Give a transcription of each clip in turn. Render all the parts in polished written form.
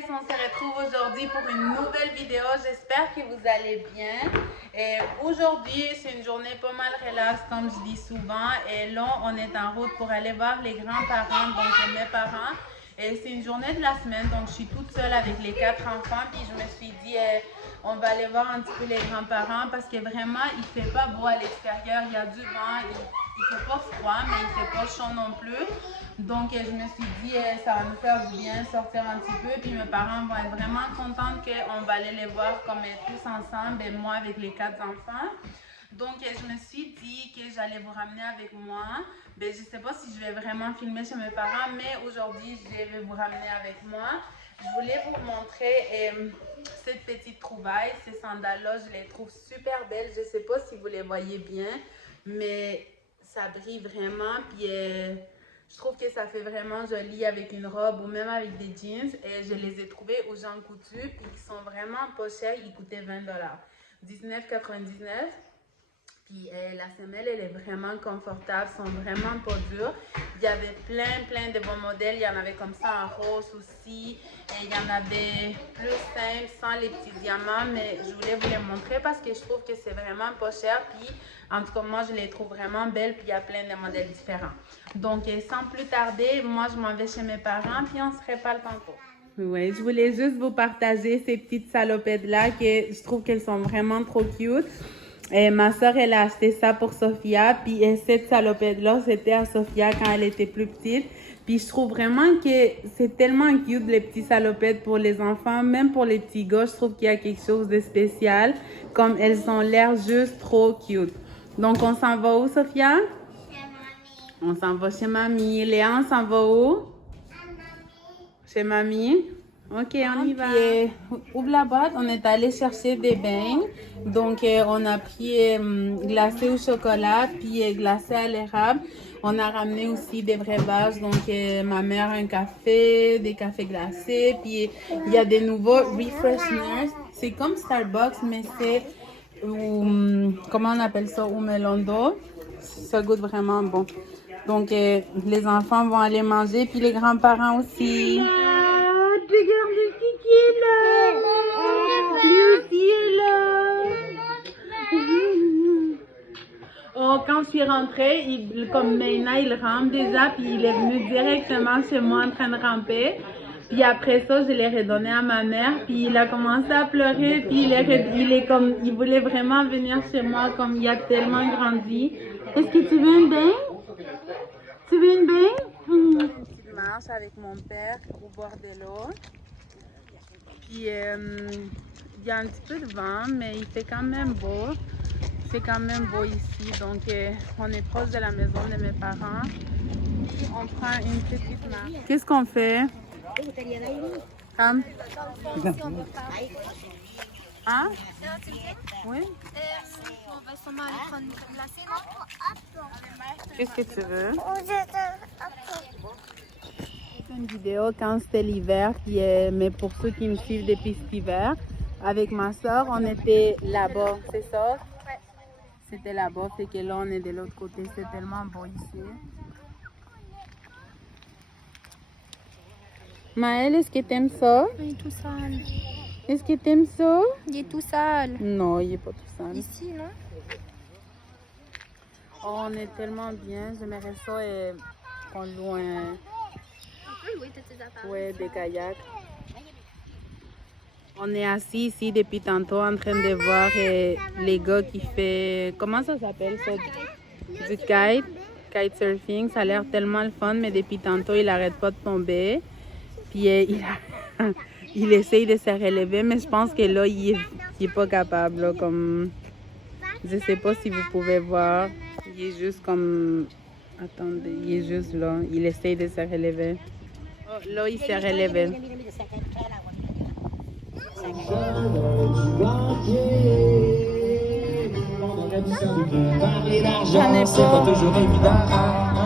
guys, on se retrouve aujourd'hui pour une nouvelle vidéo. J'espère que vous allez bien. Et aujourd'hui, c'est une journée pas mal relax, comme je dis souvent. Et là, on est en route pour aller voir les grands-parents, donc mes parents. Et c'est une journée de la semaine, donc je suis toute seule avec les 4 enfants. Puis je me suis dit, on va aller voir un petit peu les grands-parents parce que vraiment, il fait pas beau à l'extérieur. Il y a du vent, il fait pas froid, mais il fait pas chaud non plus. Donc, je me suis dit, ça va nous faire du bien sortir un petit peu. Puis mes parents vont être vraiment contents qu'on va aller les voir comme tous ensemble et moi avec les 4 enfants. Donc, je me suis dit que j'allais vous ramener avec moi. Ben, je ne sais pas si je vais vraiment filmer chez mes parents, mais aujourd'hui, je vais vous ramener avec moi. Je voulais vous montrer cette petite trouvaille. Ces sandales-là, je les trouve super belles. Je ne sais pas si vous les voyez bien, mais ça brille vraiment. Puis, je trouve que ça fait vraiment joli avec une robe ou même avec des jeans. Et je les ai trouvés aux Jean Coutu, puis ils sont vraiment pas chers. Ils coûtaient 20 $. 19,99 $. Puis la semelle, elle est vraiment confortable, sont vraiment pas dures. Il y avait plein de bons modèles. Il y en avait comme ça en rose aussi. Et il y en avait plus simple, sans les petits diamants. Mais je voulais vous les montrer parce que je trouve que c'est vraiment pas cher. Puis en tout cas, moi, je les trouve vraiment belles. Puis il y a plein de modèles différents. Donc, sans plus tarder, moi, je m'en vais chez mes parents. Puis on se reparle tantôt. Oui, je voulais juste vous partager ces petites salopettes-là que je trouve qu'elles sont vraiment trop cute. Et ma soeur, elle a acheté ça pour Sophia. Puis cette salopette-là, c'était à Sophia quand elle était plus petite. Puis je trouve vraiment que c'est tellement cute, les petits salopettes pour les enfants. Même pour les petits gars, je trouve qu'il y a quelque chose de spécial. Comme elles ont l'air juste trop cute. Donc, on s'en va où, Sophia? Chez mamie. On s'en va chez mamie. Léa, on s'en va où? Chez mamie. Ok, on y va. Puis, ouvre la boîte, on est allé chercher des beignes. Donc, on a pris glacé au chocolat, puis glacé à l'érable. On a ramené aussi des breuvages. Donc, ma mère un café, des cafés glacés. Puis, il y a des nouveaux refresheners. C'est comme Starbucks, mais c'est, comment on appelle ça, au melon d'eau. Ça goûte vraiment bon. Donc, les enfants vont aller manger, puis les grands-parents aussi. Regarde le kiki est là. Lui aussi est là. Oh, quand je suis rentrée, comme Meina, il rampe déjà, puis il est venu directement chez moi en train de ramper. Puis après ça, je l'ai redonné à ma mère, puis il a commencé à pleurer, puis il voulait vraiment venir chez moi, comme il a tellement grandi. Est-ce que tu veux une bain? Tu veux une bain? Petite marche avec mon père au bord de l'eau. Puis il y a un petit peu de vent, mais il fait quand même beau. Il fait quand même beau ici. Donc on est proche de la maison de mes parents. Puis on prend une petite marche. Qu'est-ce qu'on fait? Hein? Hein? Oui? On va sûrement aller prendre une crème glacée, non? Qu'est-ce que tu veux? Une vidéo quand c'était l'hiver, mais pour ceux qui me suivent depuis cet hiver, avec ma soeur, on était là-bas, c'est ça? Ouais. C'était là-bas, fait que là on est de l'autre côté, c'est tellement beau ici. Maëlle, est-ce que t'aimes ça? Il est tout sale. Est-ce que t'aimes ça? Il est tout sale. Non, il est pas tout sale. Ici, non? Oh, on est tellement bien, j'aimerais ça qu'on loue On peut louer toutes tes affaires. ouais, des kayaks. On est assis ici depuis tantôt en train de voir les gars qui font... Comment ça s'appelle ça? Du kite surfing. Ça a l'air tellement le fun, mais depuis tantôt, il n'arrête pas de tomber. Puis il essaye de se relever, mais je pense que là, il est pas capable. Là, comme... Je sais pas si vous pouvez voir. Il est juste comme... Attendez, il est juste là. Il essaye de se relever. Oh, là, il s'est relevé. J'en ai pas.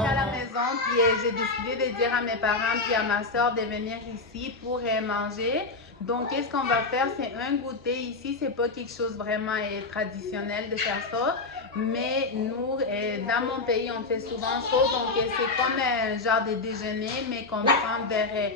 À la maison, puis j'ai décidé de dire à mes parents puis à ma soeur de venir ici pour manger. Donc, qu'est-ce qu'on va faire? C'est un goûter ici. C'est pas quelque chose vraiment traditionnel de faire ça. Mais nous, dans mon pays, on fait souvent ça. Donc, c'est comme un genre de déjeuner, mais qu'on prend vers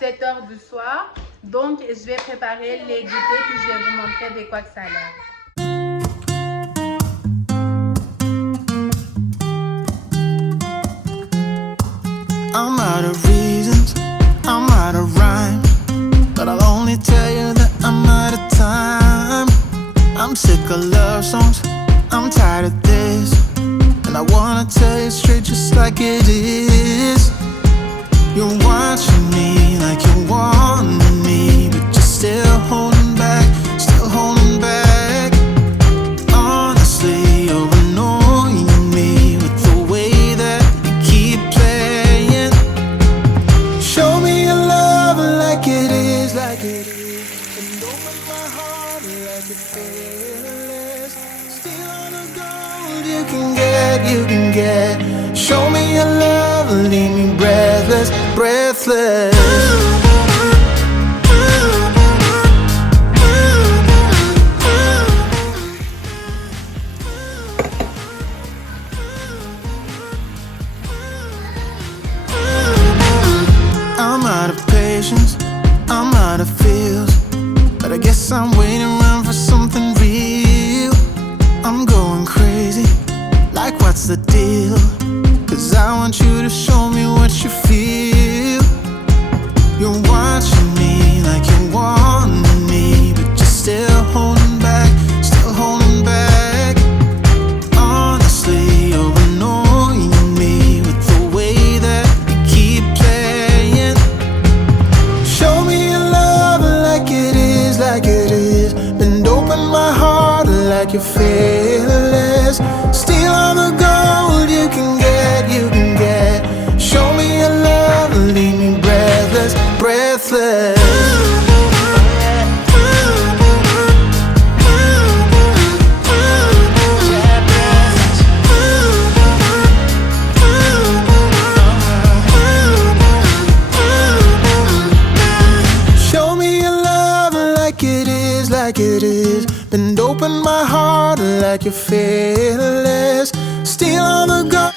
7 h du soir. Donc, je vais préparer les goûters puis je vais vous montrer de quoi que ça a l'air. I'm out of reasons, I'm out of rhyme, but I'll only tell you that I'm out of time. I'm sick of love songs, I'm tired of this, and I wanna tell you straight just like it is. You're watching me like you're wanting me, but you're still holding back, still holding back. Honestly, you're annoying me with the way that you keep playing. Show me your love like it is, like it is, and open my heart like it's fearless. Steal all the gold you can get, you can get. Show me your love, leave me breathless, breathless. I'm out of patience, I'm out of feels, but I guess I'm waiting around for something real. I'm going crazy, like what's the deal? 'Cause I want you to show me what you feel. You're watching me like you're wanting me, but you're still holding back, still holding back. Honestly, you're annoying me with the way that you keep playing. Show me your love like it is, like it is. Bend open my heart like you're fearless. Steal all the gold you can get, you can get. Show me your love, leave me breathless, breathless. Show me your love like it is, like it is. Bend open my heart like you're fearless. Steal all the gold.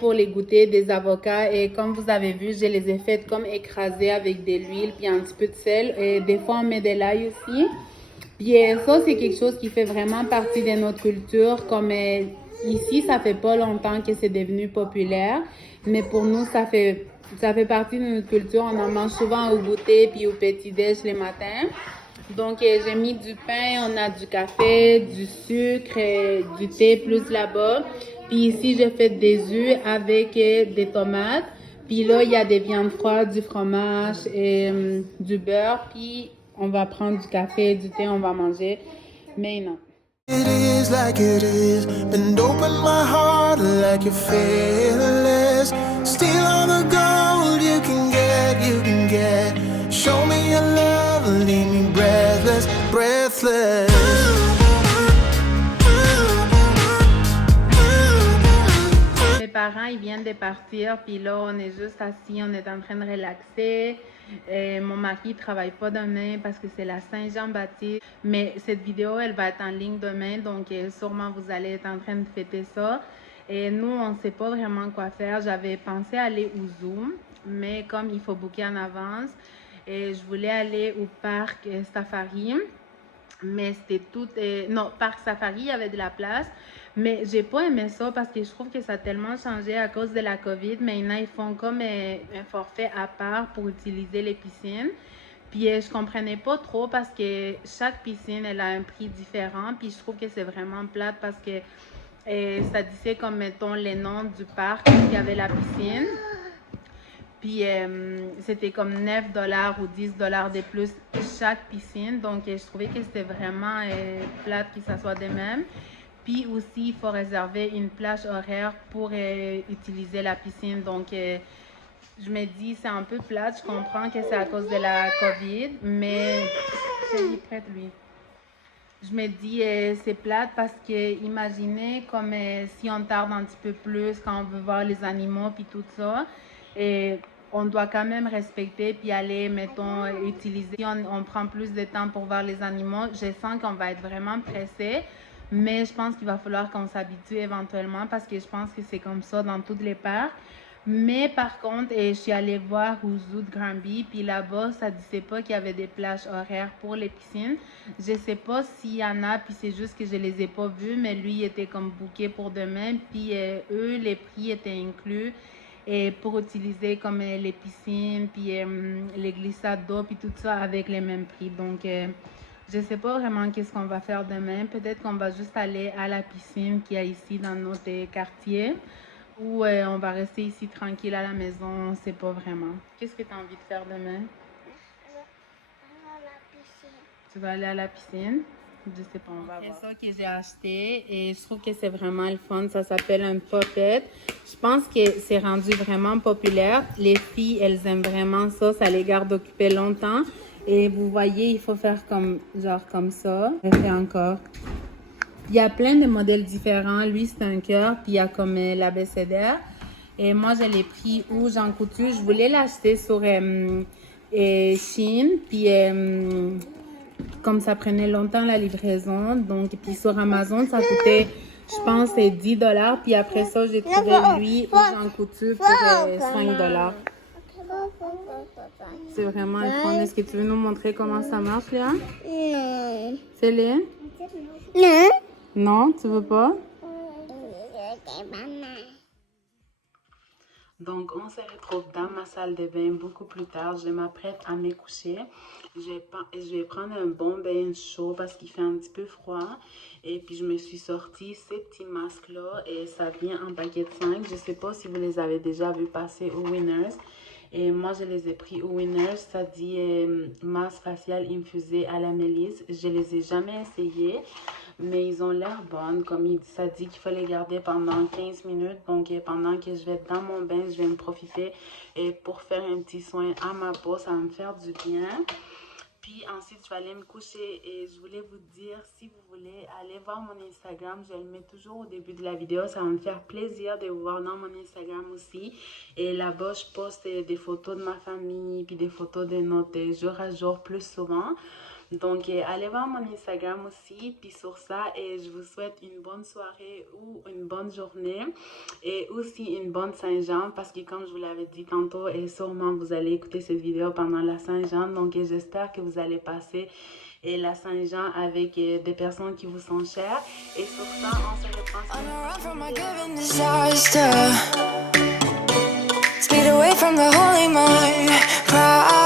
Pour les goûters des avocats et comme vous avez vu, je les ai faites comme écrasées avec de l'huile puis un petit peu de sel et des fois on met de l'ail aussi. Puis ça c'est quelque chose qui fait vraiment partie de notre culture comme ici ça fait pas longtemps que c'est devenu populaire mais pour nous ça fait partie de notre culture, on en mange souvent au goûter puis au petit-déj les matins. Donc, j'ai mis du pain, on a du café, du sucre, du thé plus là-bas. Puis ici, j'ai fait des œufs avec des tomates. Puis là, il y a des viandes froides, du fromage et du beurre. Puis on va prendre du café, du thé, on va manger. Mais non. It is like it is. Bend open my heart like you're fearless. Steal all the gold you can get, you can get. Show me your love, leave me breathless, breathless. Mes parents, ils viennent de partir, puis là, on est juste assis, on est en train de relaxer. Mon mari ne travaille pas demain parce que c'est la Saint-Jean-Baptiste. Mais cette vidéo, elle va être en ligne demain, donc sûrement vous allez être en train de fêter ça. Et nous, on ne sait pas vraiment quoi faire. J'avais pensé aller au Zoom, mais comme il faut booker en avance, et je voulais aller au parc Safari. Mais c'était tout... non, parc Safari, il y avait de la place. Mais j'ai pas aimé ça parce que je trouve que ça a tellement changé à cause de la COVID. Maintenant, ils font comme un forfait à part pour utiliser les piscines. Puis je comprenais pas trop parce que chaque piscine, elle a un prix différent. Puis je trouve que c'est vraiment plate parce que ça disait comme, mettons, les noms du parc où il y avait la piscine. Puis c'était comme 9 $ ou 10 $ de plus chaque piscine. Donc je trouvais que c'était vraiment plate que ça soit de même. Puis aussi, il faut réserver une plage horaire pour utiliser la piscine. Donc je me dis, c'est un peu plate. Je comprends que c'est à cause de la COVID, mais c'est prête lui. Je me dis, c'est plate parce que imaginez comme si on tarde un petit peu plus quand on veut voir les animaux puis tout ça. Et on doit quand même respecter puis aller, mettons, utiliser. Si on prend plus de temps pour voir les animaux, je sens qu'on va être vraiment pressé. Mais je pense qu'il va falloir qu'on s'habitue éventuellement parce que je pense que c'est comme ça dans toutes les parcs. Mais par contre, je suis allée voir au zoo de Granby, puis là-bas, ça disait pas qu'il y avait des plages horaires pour les piscines. Je sais pas s'il y en a, puis c'est juste que je les ai pas vus, mais lui, il était comme booké pour demain, puis eux, les prix étaient inclus. Et pour utiliser comme les piscines, puis les glissades d'eau, puis tout ça avec les mêmes prix. Donc, je sais pas vraiment qu'est-ce qu'on va faire demain. Peut-être qu'on va juste aller à la piscine qu'il y a ici dans notre quartier. Ou on va rester ici tranquille à la maison, on ne sait pas vraiment. Qu'est-ce que tu as envie de faire demain? Tu vas aller à la piscine? Je sais pas, on va voir. C'est ça que j'ai acheté et je trouve que c'est vraiment le fun. Ça s'appelle un Puppet. Je pense que c'est rendu vraiment populaire. Les filles, elles aiment vraiment ça. Ça les garde occupées longtemps. Et vous voyez, il faut faire comme, genre comme ça. Je fais encore. Il y a plein de modèles différents. Lui, c'est un cœur, puis il y a comme l'abécédaire. Et moi, je l'ai pris où Jean Coutu. Je voulais l'acheter sur Shein, puis comme ça prenait longtemps la livraison. Donc, puis sur Amazon, ça coûtait, je pense, c'est 10$. Puis après ça, j'ai trouvé lui où Jean Coutu pour 5$. C'est vraiment le fun. Est-ce que tu veux nous montrer comment ça marche, Léa? Non. Fais-le. Non. Non, tu veux pas? Donc, on se retrouve dans ma salle de bain beaucoup plus tard. Je m'apprête à me coucher. Je vais prendre un bon bain chaud parce qu'il fait un petit peu froid. Et puis, je me suis sorti ces petits masques-là et ça vient en paquet de 5. Je ne sais pas si vous les avez déjà vus passer au Winners. Et moi, je les ai pris au Winners. Ça dit masque facial infusé à la mélisse. Je les ai jamais essayés. Mais ils ont l'air bonnes. Comme ça dit qu'il faut les garder pendant 15 minutes. Donc, pendant que je vais être dans mon bain, je vais me profiter pour faire un petit soin à ma peau. Ça va me faire du bien. Puis ensuite, je vais aller me coucher. Et je voulais vous dire, si vous voulez aller voir mon Instagram, je le mets toujours au début de la vidéo. Ça va me faire plaisir de vous voir dans mon Instagram aussi. Et là-bas, je poste des photos de ma famille, puis des photos de notre jour à jour plus souvent. Donc, allez voir mon Instagram aussi. Puis sur ça, je vous souhaite une bonne soirée ou une bonne journée. Et aussi une bonne Saint-Jean. Parce que comme je vous l'avais dit tantôt, et sûrement vous allez écouter cette vidéo pendant la Saint-Jean. Donc, j'espère que vous allez passer la Saint-Jean avec des personnes qui vous sont chères. Et sur ça, on se reprend sur